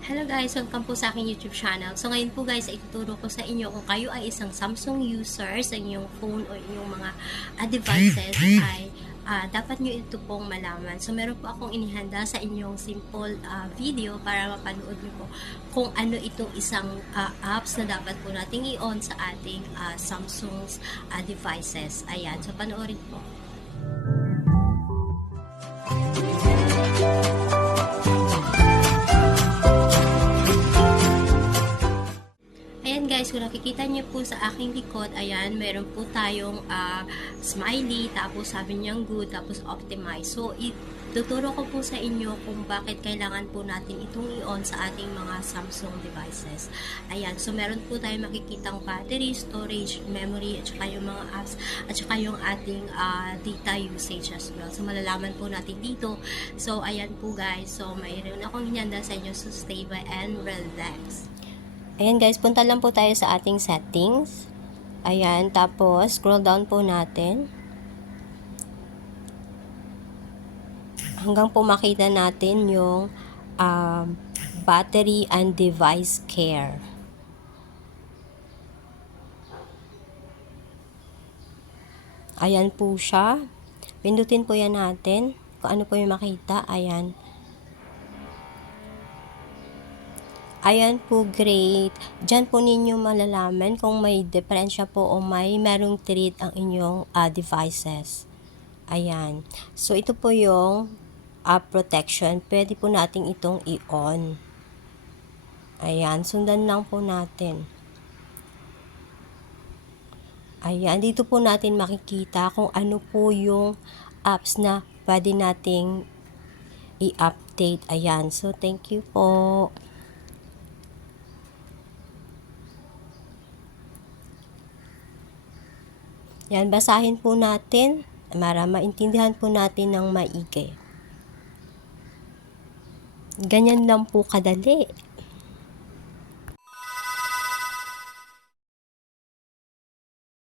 Hello guys, welcome po sa aking YouTube channel. So ngayon po guys, ituturo ko sa inyo kung kayo ay isang Samsung user sa inyong phone o inyong mga devices ay dapat nyo ito pong malaman. So meron po akong inihanda sa inyong simple video para mapanood nyo po kung ano itong isang apps na dapat po nating i-on sa ating Samsung's devices. Ayan, so panoorin po. Guys, kung nakikita niyo po sa aking likod, ayan, meron po tayong smiley, tapos sabi niyang good, tapos optimize. So, tuturo ko po sa inyo kung bakit kailangan po natin itong i-on sa ating mga Samsung devices. Ayan, so meron po tayong makikitang battery, storage, memory, at saka yung mga apps, at saka yung ating data usage as well. So, malalaman po natin dito. So, ayan po guys. So, mayroon akong hinanda sa inyo. So, stay by and relax. Ayan guys, punta lang po tayo sa ating settings. Ayan, tapos scroll down po natin. Hanggang po makita natin yung battery and device care. Ayan po siya. Pindutin po yan natin. Kung ano po yung makita, ayan. Ayan po, great. Diyan po ninyo malalaman kung may diferensya po o merong treat ang inyong devices. Ayan. So, ito po yung protection. Pwede po natin itong i-on. Ayan. Sundan lang po natin. Ayan. Dito po natin makikita kung ano po yung apps na pwede nating i-update. Ayan. So, thank you po. Yan, basahin po natin para maintindihan po natin ng maigi. Ganyan lang po kadali.